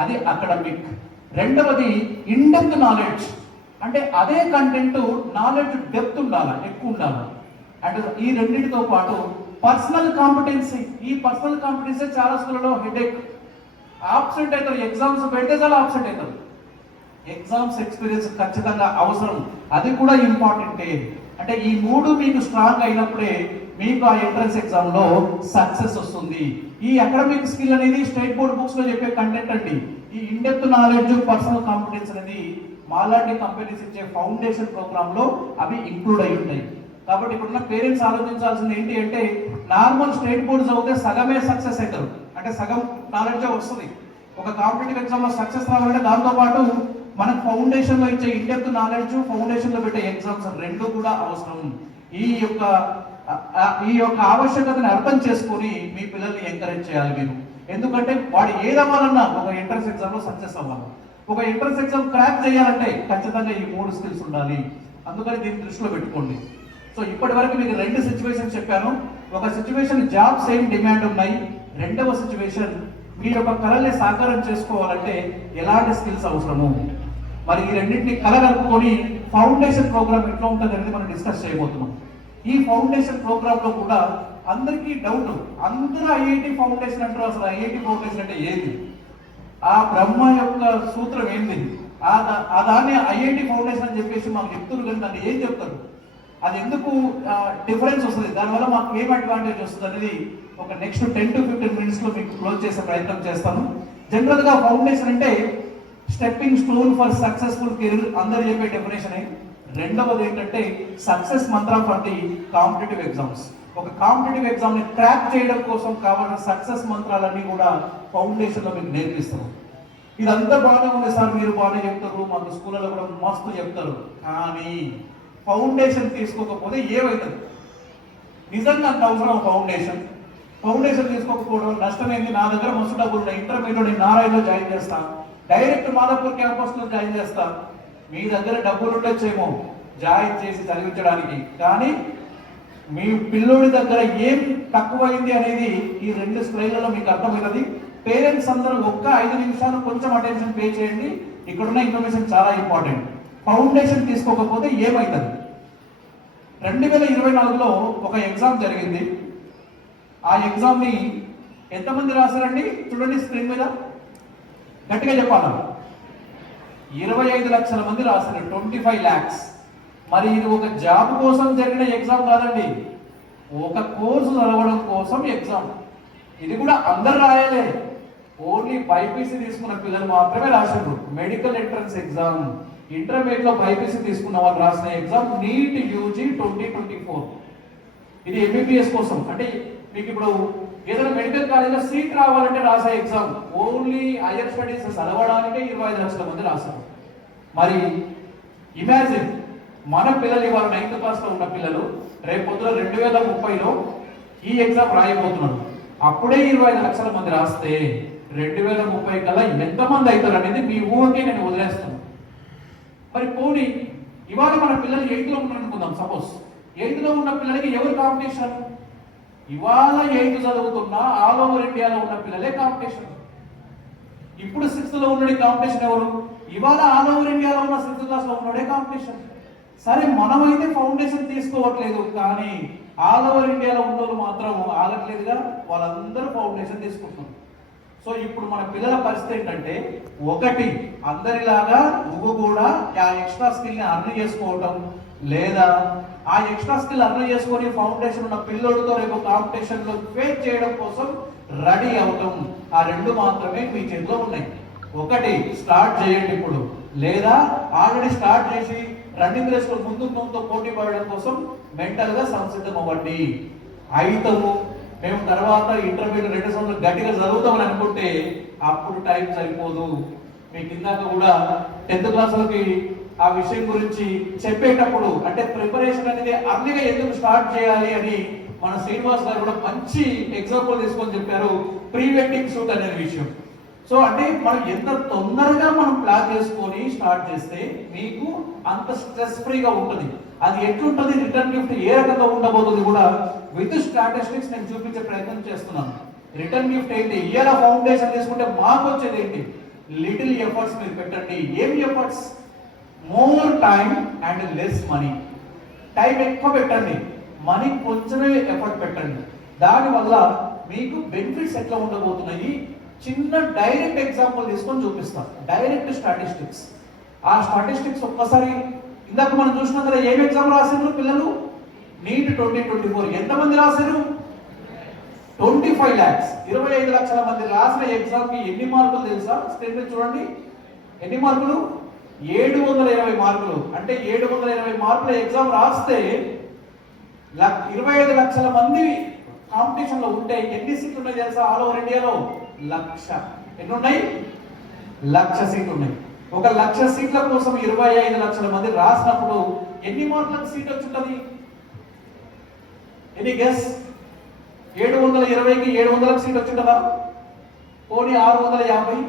అది అకాడమిక్. రెండవది ఇన్డెప్త్ నాలెడ్జ్, అంటే అదే కంటెంట్ నాలెడ్జ్ డెప్త్ ఉండాలి, ఎక్కువ ఉండాలి. అండ్ ఈ రెండింటితో పాటు పర్సనల్ కాంపిటెన్సీ. ఈ పర్సనల్ కాంపిటెన్సీ చాలా స్కూళ్ళలో హెడేక్, ఆబ్సెంట్ అవుతారు. ఎగ్జామ్స్ పెడితే చాలా ఆబ్సెంట్ అవుతారు. ఎగ్జామ్స్ ఎక్స్పీరియన్స్ ఖచ్చితంగా అవసరం, అది కూడా ఇంపార్టెంటే. అంటే ఈ 3 మీకు స్ట్రాంగ్ అయినప్పుడే మీకు ఆ ఎంట్రన్స్ ఎగ్జామ్ లో సక్సెస్ వస్తుంది. ఈ అకాడమిక్ స్కిల్ అనేది స్టేట్ బోర్డ్ బుక్స్ లో చెప్పే కంటెంట్ అండి. ఈ ఇన్డెప్త్ నాలెడ్జ్, పర్సనల్ కాంపిటెన్స్ అనేది మాలాంటి కంపెనీస్ ఇచ్చే ఫౌండేషన్ ప్రోగ్రామ్ లో అవి ఇంక్లూడ్ అయి ఉంటాయి. కాబట్టి ఇప్పుడున్న పేరెంట్స్ ఆలోచించాల్సింది ఏంటి అంటే, నార్మల్ స్టేట్ బోర్డ్ చదివితే సగమే సక్సెస్ అవుతారు, అంటే సగం నాలెడ్జ్ వస్తుంది. ఒక కాంపిటేటివ్ ఎగ్జామ్ లో సక్సెస్ రావాలంటే దాంతో పాటు మనకు ఫౌండేషన్ లో ఇచ్చే ఇన్డెప్త్ నాలెడ్జ్, ఫౌండేషన్ లో పెట్టే ఎగ్జామ్స్ రెండు కూడా అవసరం. ఈ యొక్క ఆవశ్యకతని అర్థం చేసుకొని మీ పిల్లల్ని ఎంకరేజ్ చేయాలి మీరు. ఎందుకంటే వాడు ఏదవ్వాలన్నా ఒక ఎంట్రన్స్ ఎగ్జామ్ లో సక్సెస్ అవ్వాలి. ఒక ఎంట్రన్స్ ఎగ్జామ్ క్రాక్ చేయాలంటే ఖచ్చితంగా ఈ 3 స్కిల్స్ ఉండాలి. అందుకని దీన్ని దృష్టిలో పెట్టుకోండి. సో ఇప్పటి వరకు మీకు 2 సిచ్యువేషన్స్ చెప్పాను. ఒక సిచ్యువేషన్ జాబ్ సేమ్ డిమాండ్ ఉన్నాయి. రెండవ సిచ్యువేషన్ మీ యొక్క కళల్ని సాకారం చేసుకోవాలంటే ఎలాంటి స్కిల్స్ అవసరము. మరి ఈ రెండింటిని కలగలుపుకొని ఫౌండేషన్ ప్రోగ్రామ్ ఎట్లా ఉంటుంది అనేది మనం డిస్కస్ చేయబోతున్నాం. ఈ ఫౌండేషన్ ప్రోగ్రామ్ లో కూడా అందరికీ డౌట్, అందరూ ఐఐటి ఫౌండేషన్ అంటారు. అసలు ఐఐటి ఫౌండేషన్ అంటే ఏది? ఆ బ్రహ్మ యొక్క సూత్రం ఏంది? ఆ దాన్ని ఐఐటి ఫౌండేషన్ అని చెప్పేసి మాకు చెప్తున్నారు, కానీ దాన్ని ఏం చెప్తారు, అది ఎందుకు డిఫరెన్స్ వస్తుంది, దానివల్ల మాకు ఏం అడ్వాంటేజ్ వస్తుంది అనేది ఒక నెక్స్ట్ 10 to 15 minutes లో మీకు క్లోజ్ చేసే ప్రయత్నం చేస్తాను. జనరల్ గా ఫౌండేషన్ అంటే stepping stone for successful career, అందరు చెప్పే డెఫినేషన్. రెండవది ఏంటంటే success Mantra for the competitive exams. ఒక కాంపిటేటివ్ ఎగ్జామ్ ని క్రాక్ చేయడం కోసం కావాల్సిన సక్సెస్ మంత్రాలన్నీ కూడా ఫౌండేషన్ లో మీకు నేర్పిస్తారు. ఇదంతా బాగానే ఉంది సార్, మీరు బాగానే చెప్తారు, మాకు స్కూళ్ళలో కూడా మస్తు చెప్తారు, కానీ ఫౌండేషన్ తీసుకోకపోతే ఏమవుతుంది? నిజంగా అంత అవసరం ఫౌండేషన్. ఫౌండేషన్ తీసుకోకపోవడం నష్టమైంది. నా దగ్గర మస్తు డబ్బులు ఉన్నాయి, ఇంటర్మీడియట్ నేను నారాయణలో జాయిన్ చేస్తాను, డైరెక్ట్ మాదాపూర్ క్యాంపస్ లో జాయిన్ చేస్తా. మీ దగ్గర డబ్బులు ఉండొచ్చేమో, జాయిన్ చేసి చదివించడానికి. కానీ మీ పిల్లోడి దగ్గర ఏం తక్కువైంది అనేది ఈ 2 స్లైడ్లలో మీకు అర్థమవుతుంది. పేరెంట్స్ అందరూ ఒక్క 5 నిమిషాలు కొంచెం అటెన్షన్ పే చేయండి. ఇక్కడున్న ఇన్ఫర్మేషన్ చాలా ఇంపార్టెంట్. ఫౌండేషన్ తీసుకోకపోతే ఏమవుతుంది? 2024లో ఒక ఎగ్జామ్ జరిగింది. ఆ ఎగ్జామ్ని ఎంతమంది రాశారండి? చూడండి స్క్రీన్ మీద, గట్టిగా చెప్పాలా. 25 లక్షల మంది రాశారు, 25 lakhs. మరి ఇది ఒక జాబ్ కోసం జరిగిన ఎగ్జామ్ కాదండి, ఒక కోర్సు చదవడం కోసం ఎగ్జామ్. ఇది కూడా అందరు రాయాలి, ఓన్లీ బైపీసీ తీసుకున్న పిల్లలు మాత్రమే రాశారు. మెడికల్ ఎంట్రన్స్ ఎగ్జామ్, ఇంటర్మీడియట్ లో బైపీసీ తీసుకున్న వాళ్ళు రాసిన ఎగ్జామ్ నీట్ యూజీ 2024. ఇది ఎంబీబీఎస్ కోసం. అంటే మీకు ఇప్పుడు ఏదైనా మెడికల్ కాలేజ్లో సీట్ రావాలంటే రాసే ఎగ్జామ్. ఓన్లీ హైయర్ స్టడీస్ చదవడానికే 25 లక్షల మంది రాస్తారు. మరి ఇమాజిన్, మన పిల్లలు ఇవాళ 9th క్లాస్ లో ఉన్న పిల్లలు రేపు పొద్దున 2030లో ఈ ఎగ్జామ్ రాయబోతున్నారు. అప్పుడే 25 లక్షల మంది రాస్తే 2030 కల్లా ఎంతమంది అవుతారు అనేది మీ ఊహకే నేను వదిలేస్తాను. మరి పోనీ ఇవాళ మన పిల్లలు 8th లో ఉన్నారనుకుందాం. సపోజ్ 8th లో ఉన్న పిల్లలకి ఎవరు కాంపిటీషన్? ఇవాళ 8th చదువుతున్నా ఆల్ ఓవర్ ఇండియాలో ఉన్న పిల్లలే కాంపిటీషన్. ఇప్పుడు 6th లో ఉన్నది కాంపిటీషన్ ఎవరు? ఇవాళ ఆల్ ఓవర్ ఇండియాలో ఉన్న 6th క్లాస్ లో ఉన్నడే కాంపిటీషన్. సరే, మనమైతే ఫౌండేషన్ తీసుకోవట్లేదు, కానీ ఆల్ ఓవర్ ఇండియాలో ఉన్నోళ్ళు మాత్రం ఆగట్లేదుగా, వాళ్ళందరూ ఫౌండేషన్ తీసుకుంటున్నారు. సో ఇప్పుడు మన పిల్లల పరిస్థితి ఏంటంటే, ఒకటి అందరిలాగా నువ్వు కూడా ఆ ఎక్స్ట్రా స్కిల్ని అర్న్ చేసుకోవటం, లేదా ఆ ఎక్స్ట్రా స్కిల్ అర్న్ చేసుకొని ఫౌండేషన్ ఉన్న పిల్లోడితో రేపు కాంపిటీషన్ లో ఫేస్ చేయడం కోసం రెడీ అవటం. ఆ 2 మాత్రమే మీ చేతిలో ఉన్నాయి. ఒకటి స్టార్ట్ చేయండి ఇప్పుడు, లేదా ఆల్రెడీ స్టార్ట్ చేసి రన్నింగ్ రేస్ లో ముందుతో పోటీ పడడం కోసం మెంటల్ గా సంసిద్ధం అవ్వండి. అయితము మేము తర్వాత ఇంటర్మీడియట్ 2 సంవత్సరాలు గట్టిగా చదువుతామని అనుకుంటే అప్పుడు టైం సరిపోదు. మీకు ఇందాక కూడా 10th క్లాసులకి ఆ విషయం గురించి చెప్పేటప్పుడు, అంటే ప్రిపరేషన్ అనేది అర్లీగా ఎందుకు స్టార్ట్ చేయాలి అని మన శ్రీనివాస్ గారు కూడా మంచి ఎగ్జాంపుల్ తీసుకొని చెప్పారు, ప్రీ వెడ్డింగ్ షూట్ అనే విషయం. సో అంటే మనం ఎంత తొందరగా మనం ప్లాన్ చేసుకొని స్టార్ట్ చేస్తే మీకు అంత స్ట్రెస్ ఫ్రీగా ఉంటుంది. అది ఎట్లుంటుంది, రిటర్న్ గిఫ్ట్ ఏ రకంగా ఉండబోతుంది కూడా విత్ స్టాటిస్టిక్స్ నేను చూపించే ప్రయత్నం చేస్తున్నాను. రిటర్న్ గిఫ్ట్ ఏంటి? ఇయర్ ఫౌండేషన్ తీసుకుంటే మాకు వచ్చేది ఏంటి? లిటిల్ ఎఫర్ట్స్ మీరు పెట్టండి. ఏం efforts? More time and less money. Time ఎక్కువ పెట్టండి, మనీ కొంచెమే ఎఫర్ట్ పెట్టండి. దానివల్ల మీకు బెనిఫిట్స్ ఎట్లా ఉండబోతున్నాయి చిన్న డైరెక్ట్ ఎగ్జాంపుల్ తీసుకొని చూపిస్తాం. Direct statistics. ఆ స్టాటిస్టిక్స్ ఒక్కసారి ఇందాక మనం చూసినాం కదా, ఏం ఎగ్జామ్ రాశారు పిల్లలు? నీట్ 2024. ఎంతమంది రాశారు? 25 lakhs. 25 లక్షల మంది రాసిన ఎగ్జామ్ కి ఎన్ని మార్కులు తెలుసా? స్క్రీన్ మీద చూడండి. ఎన్ని మార్కులు? 720 మార్కులు. అంటే 720 మార్కుల ఎగ్జామ్ రాస్తే 25 లక్షల మంది కాంపిటీషన్ లో ఉంటే ఎన్ని సీట్లు ఉన్నాయి తెలుసా? ఆల్ ఓవర్ ఇండియాలో 1,00,000. ఎన్ని ఉన్నాయి? 1,00,000 సీట్లు ఉన్నాయి. 1,00,000 సీట్ల కోసం 25 లక్షల మంది రాసినప్పుడు ఎన్ని మార్కులకు సీట్ వచ్చి ఉంటుంది? Any guess? 720కి 700కి సీట్ వచ్చి ఉంటుందా? పోనీ 650,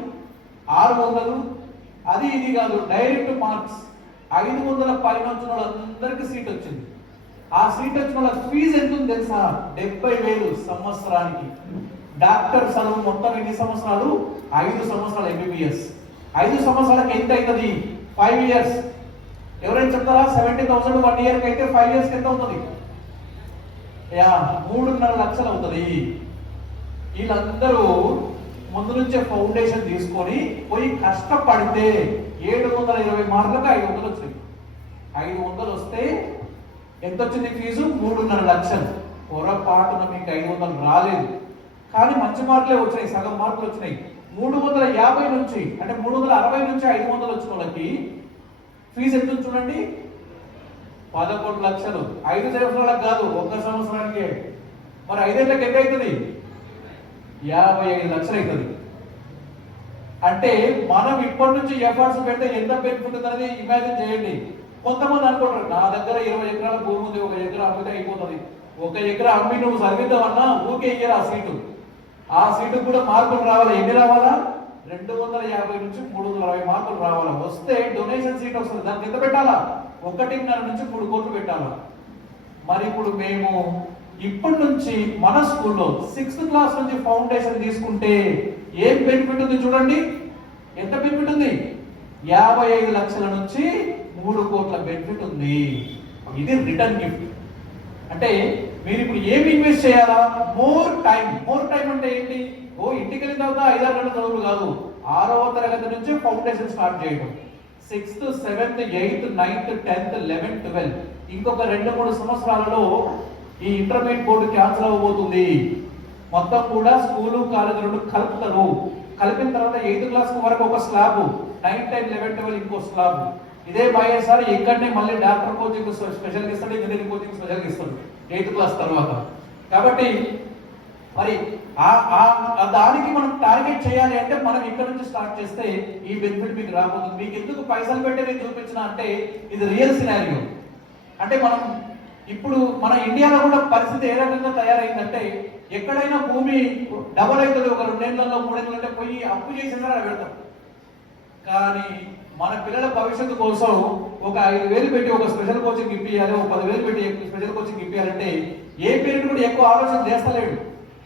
600. అది ఇది కాదు, డైరెక్ట్ మార్క్స్ 500 పైన వచ్చిన వాళ్ళందరికీ సీట్ వచ్చింది. ఆ సీట్ వచ్చిన వాళ్ళ ఫీజు ఎంత ఉంది తెలుసా? 70,000 సంవత్సరానికి. డాక్టర్ చదువు మొత్తం ఎన్ని సంవత్సరాలు? 5 సంవత్సరాలు ఎంబీబీఎస్. 5 సంవత్సరాలకి ఎంత అవుతుంది? 5 years. ఎవరైనా చెప్తారా? 70,000 1 yearకి అయితే 5 years ఎంత అవుతుంది? 3.5 లక్షలు అవుతుంది. వీళ్ళందరూ ముందు నుంచే ఫౌండేషన్ తీసుకొని పోయి కష్టపడితే 720 మార్కులకు 500 వచ్చింది. 500 వస్తే ఎంత వచ్చింది ఫీజు? 3.5 లక్షలు. పొరపాటున మీకు 500 రాలేదు, కానీ మంచి మార్కులే వచ్చినాయి, సగం మార్కులు వచ్చినాయి. 350 నుంచి, అంటే 360 నుంచి 500 వచ్చిన వాళ్ళకి ఫీజు ఎంత చూడండి, 11 లక్షలు. 5 సంవత్సరాలకు కాదు, 1 సంవత్సరానికి. మరి 5 ఏళ్ళకి ఎంత అవుతుంది? 55 లక్షలు అవుతుంది. అంటే మనం ఇప్పటి నుంచి ఎఫర్ట్స్ పెడితే ఎంత బెనిఫిట్ ఉందని ఇమాజిన్ చేయండి. కొంతమంది అనుకుంటారు, నా దగ్గర 20 ఎకరాల భూమి ఉంది, 1 ఎకరా అమ్మితే అయిపోతుంది. 1 ఎకరా అమ్మి నువ్వు చదివిద్దామన్నా ఊకే ఇయ్యరు ఆ సీటు. ఆ సీటు కూడా మార్కులు రావాలి. ఎన్ని రావాలా? 250 నుంచి 360 మార్కులు రావాలా. వస్తే డొనేషన్ సీట్ వస్తుంది. దానికి ఎంత పెట్టాలా? 1.5 నుంచి 3 కోట్లు పెట్టాలి. మరి ఇప్పుడు మేము ఇప్పటి నుంచి మన స్కూల్లో 6th క్లాస్ నుంచి ఫౌండేషన్ తీసుకుంటే ఏం బెనిఫిట్ ఉంది చూడండి. ఎంత బెనిఫిట్ ఉంది? 55 లక్షల నుంచి 3 కోట్ల బెనిఫిట్ ఉంది. ఇది రిటర్న్ గిఫ్ట్. అంటే మీరు ఇప్పుడు ఏమి ఇన్వెస్ట్ చేయాలా? మోర్ టైం అంటే ఏంటి? ఇంటికి వెళ్ళిన తర్వాత 5-6 గంటల చదువులు కాదు, 6వ తరగతి నుంచి ఫౌండేషన్ స్టార్ట్ చేయడం. 6th, 7th, 8th, 9th, 10th, 11th, 12th ఇంకొక 2-3 సంవత్సరాలలో ఈ ఇంటర్మీడియట్ బోర్డు క్యాన్సిల్ అవ్వబోతుంది. మొత్తం కూడా స్కూలు కాలేజీ రెండు కలుపుతారు. కలిపిన తర్వాత 8th క్లాస్ వరకు ఒక slab, 9th, 10th, 11th, 12th ఇంకో స్లాబ్. ఇదే బాయ్సారి ఇక్కడనే మళ్ళీ డాక్టర్ కోచింగ్ స్పెషల్గా ఇస్తాడు, ఇంజనీరింగ్ కోచింగ్ స్పెషల్గా ఇస్తాడు 8th క్లాస్ తర్వాత. కాబట్టి మరి దానికి మనం టార్గెట్ చేయాలి అంటే మనం ఇక్కడ నుంచి స్టార్ట్ చేస్తే ఈ బెనిఫిట్ మీకు రాబోతుంది. మీకు ఎందుకు పైసలు పెట్టి నేను చూపించిన అంటే ఇది రియల్ సినారియో. అంటే మనం ఇప్పుడు మన ఇండియాలో కూడా పరిస్థితి ఏ రకంగా తయారైందంటే ఎక్కడైనా భూమి డబల్ అవుతుంది, ఒక 2 ఏళ్లలో 3 ఏళ్ళు అంటే పోయి అప్పు చేసినా పెడతాం. కానీ మన పిల్లల భవిష్యత్తు కోసం ఒక 5,000 పెట్టి ఒక స్పెషల్ కోచింగ్ ఇప్పియాలి, ఒక 10,000 పెట్టి స్పెషల్ కోచింగ్ ఇప్పియాలంటే ఏ పేరెంట్ కూడా ఎక్కువ ఆలోచన చేస్తలేడు.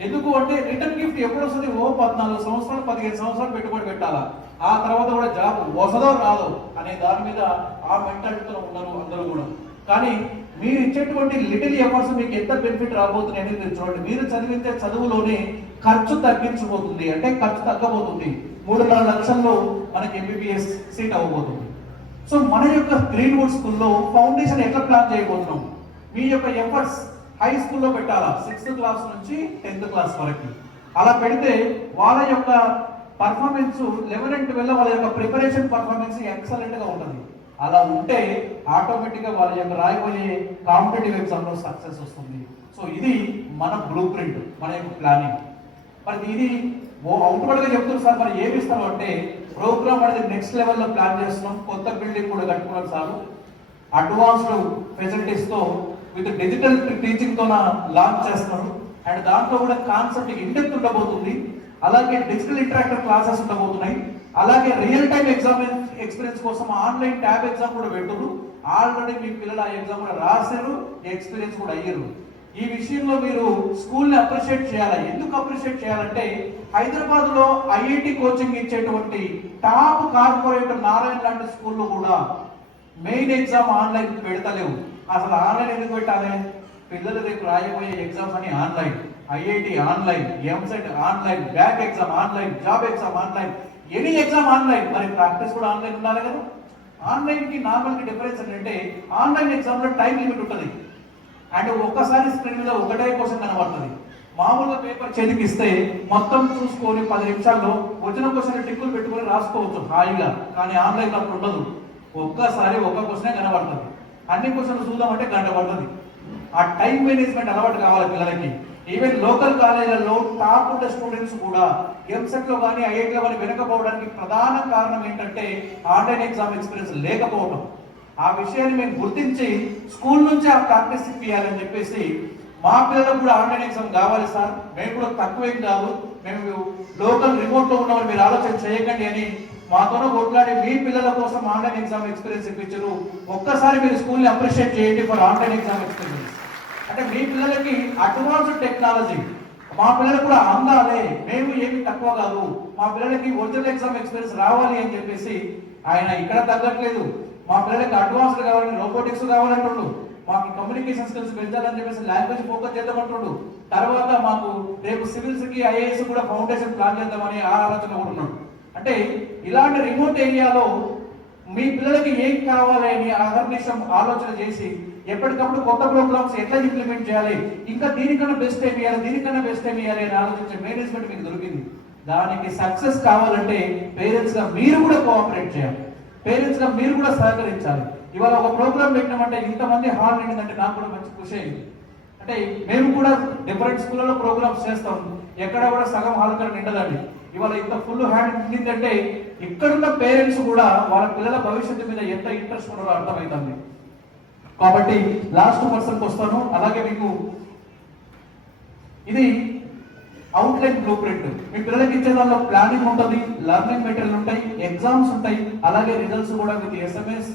ఎందుకు అంటే రిటర్న్ గిఫ్ట్ ఎప్పుడు వస్తుంది? 14 సంవత్సరాలు 15 సంవత్సరాలు పెట్టుబడి పెట్టాలా, ఆ తర్వాత కూడా జాబ్ వసదో రాదో అనే దాని మీద ఆ మెంటాలిటీతో ఉన్నారు అందరూ కూడా. కానీ మీరు ఇచ్చేటువంటి లిటిల్ ఎఫర్ట్స్ మీకు ఎంత బెనిఫిట్ రాబోతుంది అనేది మీరు చూడండి. మీరు చదివితే చదువులోనే ఖర్చు తగ్గించబోతుంది, అంటే ఖర్చు తగ్గబోతుంది. 3.5 లక్షల్లో మనకి ఎంబీబీఎస్ సీట్ అవ్వబోతుంది. సో మన యొక్క గ్రీన్వుడ్ స్కూల్లో ఫౌండేషన్ ఎట్లా ప్లాన్ చేయబోతున్నాం? మీ యొక్క ఎఫర్ట్స్ హై స్కూల్లో పెట్టాలా, 6th క్లాస్ నుంచి 10th క్లాస్ వరకు. అలా పెడితే వాళ్ళ యొక్క పర్ఫార్మెన్స్ 11 and 12 వాళ్ళ యొక్క ప్రిపరేషన్ పర్ఫార్మెన్స్ ఎక్సలెంట్ గా ఉంటుంది. అలా ఉంటే ఆటోమేటిక్గా వాళ్ళ యొక్క రాయబోయే కాంపిటేటివ్ ఎగ్జామ్లో సక్సెస్ వస్తుంది. సో ఇది మన బ్లూ ప్రింట్, మన యొక్క ప్లానింగ్. మరి ఇది అవుట్వర్డ్గా చెప్తున్నారు సార్, మరి ఏమి ఇస్తాం అంటే ప్రోగ్రామ్ అనేది నెక్స్ట్ లెవెల్లో ప్లాన్ చేస్తున్నాం. కొత్త బిల్డింగ్ కూడా కట్టుకున్నాం సార్, అడ్వాన్స్డ్ ఫెసిలిటీస్తో విత్ డిజిటల్ టీచింగ్తో లాంచ్ చేస్తున్నారు. అండ్ దాంట్లో కూడా కాన్సెప్ట్ ఇండెప్త్ ఉండబోతుంది. అలాగే డిజిటల్ ఇంటరాక్టివ్ క్లాసెస్ ఉండబోతున్నాయి. అలాగే రియల్ టైమ్ ఎగ్జామ్ ఎక్స్పీరియన్స్ కోసం ఆన్లైన్ ట్యాబ్ ఎగ్జామ్ కూడా పెట్టరు. ఆల్రెడీ మీ పిల్లలు ఆ ఎగ్జామ్ కూడా రాశారు, ఎక్స్పీరియన్స్ కూడా అయ్యారు. ఈ విషయంలో మీరు స్కూల్ని అప్రిషియేట్ చేయాలి. ఎందుకు అప్రిషియేట్ చేయాలంటే హైదరాబాద్ లో ఐఐటి కోచింగ్ ఇచ్చేటువంటి టాప్ కార్పొరేట్ నారాయణ లాంటి స్కూల్లో కూడా మెయిన్ ఎగ్జామ్ ఆన్లైన్ పెడతలేవు. అసలు ఆన్లైన్ ఎందుకు పెట్టాలి? పిల్లలు రేపు రాయబోయే ఎగ్జామ్స్ అని online, IIT online, EAMCET online, bank exam online, job exam online, any exam online. మరి ప్రాక్టీస్ కూడా ఆన్లైన్ ఉండాలి కదా. ఆన్లైన్ కి నార్మల్ కి డిఫరెన్స్ ఏంటంటే ఆన్లైన్ ఎగ్జామ్ లో టైం లిమిట్ ఉంటుంది. అండ్ ఒక్కసారి స్క్రీన్ మీద ఒకటే క్వశ్చన్ కనబడుతుంది. మామూలుగా పేపర్ చేతికి ఇస్తే మొత్తం చూసుకొని 10 నిమిషాల్లో వచ్చిన క్వశ్చన్ టిక్కులు పెట్టుకొని రాసుకోవచ్చు హాయిగా. కానీ ఆన్లైన్ అప్పుడు ఉండదు. ఒక్కసారి ఒక క్వశ్చనే కనబడుతుంది. అన్ని క్వశ్చన్లు చూద్దామంటే గంట పడుతుంది. ఆ టైం మేనేజ్మెంట్ అలవాటు కావాలి పిల్లలకి. ఈవెన్ లోకల్ కాలేజీలలో టాప్ ఉన్న స్టూడెంట్స్ కూడా ఎంసెట్ లో కానీ ఐఐటీలో కానీ వెనకపోవడానికి ప్రధాన కారణం ఏంటంటే ఆన్లైన్ ఎగ్జామ్ ఎక్స్పీరియన్స్ లేకపోవడం. ఆ విషయాన్ని మేము గుర్తించి స్కూల్ నుంచి ఆ ప్రాక్టీస్ ఇప్పియాలని చెప్పేసి మా పిల్లలకు కూడా ఆన్లైన్ ఎగ్జామ్ కావాలి సార్, మేము కూడా తక్కువేం కాదు, మేము లోకల్ రిమోట్ లో ఉన్నవారు మీరు ఆలోచన చేయకండి అని మాతోనే కొట్లాడి మీ పిల్లల కోసం ఆన్లైన్ ఎగ్జామ్ ఎక్స్పీరియన్స్ ఇప్పించారు. ఒక్కసారి మీరు స్కూల్ని అప్రిషియేట్ చేయండి ఫర్ ఆన్లైన్ ఎగ్జామ్ ఎక్స్పీరియన్స్. అంటే మీ పిల్లలకి అడ్వాన్స్డ్ టెక్నాలజీ మా పిల్లలకు కూడా అందాలి, మేము ఏమి తక్కువ కాదు, మా పిల్లలకి ఒరిజినల్ ఎగ్జామ్ ఎక్స్పీరియన్స్ రావాలి అని చెప్పేసి ఆయన ఇక్కడ తగ్గట్లేదు. మా పిల్లలకి అడ్వాన్స్డ్ కావాలని రోబోటిక్స్ కావాలంటుండు, మాకు కమ్యూనికేషన్ స్కిల్స్ పెంచాలని చెప్పేసి లాంగ్వేజ్ ఫోకస్ చేద్దామంటుండు. తర్వాత మాకు రేపు సివిల్స్ కి ఐఏఎస్ కూడా ఫౌండేషన్ ప్లాన్ చేద్దామని ఆ ఆలోచన కూడా ఉన్నాడు. అంటే ఇలాంటి రిమోట్ ఏరియాలో మీ పిల్లలకి ఏం కావాలి అని అహర్నిశం ఆలోచన చేసి ఎప్పటికప్పుడు కొత్త ప్రోగ్రామ్స్ ఎట్లా ఇంప్లిమెంట్ చేయాలి, ఇంకా దీనికన్నా బెస్ట్ ఏమి ఇవ్వాలి, దీనికన్నా బెస్ట్ ఏమి ఇవ్వాలి అని ఆలోచించే మేనేజ్మెంట్ మీకు దొరికింది. దానికి సక్సెస్ కావాలంటే పేరెంట్స్ గా మీరు కూడా కోఆపరేట్ చేయాలి, పేరెంట్స్ గా మీరు కూడా సహకరించాలి. ఇవాళ ఒక ప్రోగ్రామ్ పెట్టినామంటే ఇంతమంది హాల్ నిండిందంటే నాకు కూడా మంచి ఖుషి అయింది. అంటే మేము కూడా డిఫరెంట్ స్కూళ్ళలో ప్రోగ్రామ్స్ చేస్తాం, ఎక్కడ కూడా సగం హాల్ కన్నా నిండదండి. ఇవాళ ఇంత ఫుల్ హ్యాండ్ నిండిందంటే ఇక్కడున్న పేరెంట్స్ కూడా వాళ్ళ పిల్లల భవిష్యత్తు మీద ఎంత ఇంట్రెస్ట్ ఉన్నారో అర్థమవుతుంది. కాబట్టి లాస్ట్ పర్సన్కి వస్తాను. అలాగే మీకు ఇది అవుట్లైన్ బ్లూ ప్రింట్. మీ పిల్లలకి ఇచ్చే దానిలో ప్లానింగ్ ఉంటుంది, లెర్నింగ్ మెటీరియల్ ఉంటాయి, ఎగ్జామ్స్ ఉంటాయి, అలాగే రిజల్ట్స్ కూడా విత్ SMS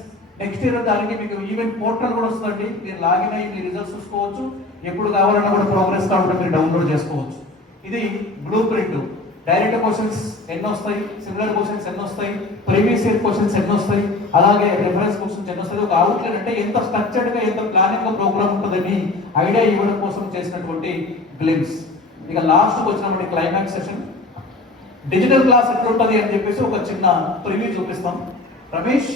నెక్స్ట్ ఇయర్ దానికి మీకు ఈవెంట్ పోర్టల్ కూడా వస్తుందండి. మీరు లాగిన్ అయ్యి మీ రిజల్ట్స్ చూసుకోవచ్చు. ఎప్పుడు కావాలన్నా కూడా ప్రోగ్రెస్ కావాలంటే మీరు డౌన్లోడ్ చేసుకోవచ్చు. ఇది బ్లూ ప్రింట్. డైరెక్ట్ క్వశ్చన్స్ ఎన్ని వస్తాయి, సిమిలర్ క్వశ్చన్స్ ఎన్ని వస్తాయి, ప్రీవియస్ ఇయర్ క్వశ్చన్స్ ఎన్ని వస్తాయి, అలాగే రిఫరెన్స్ క్వశ్చన్స్ ఎన్ని వస్తాయి, ఒక అవుట్లైన్ అంటే ఎంత స్ట్రక్చర్డ్ గా ఎంత ప్లానింగ్ గా ప్రోగ్రామ్ ఉంటుందని ఐడియా ఇవ్వడం కోసం చేసినటువంటి గ్లిమ్స్. ఇక లాస్ట్ వచ్చినటువంటి క్లైమాక్స్ సెషన్ డిజిటల్ క్లాస్ ఎట్లుంటది అని చెప్పేసి ఒక చిన్న ప్రివ్యూ చూపిస్తాం. రమేష్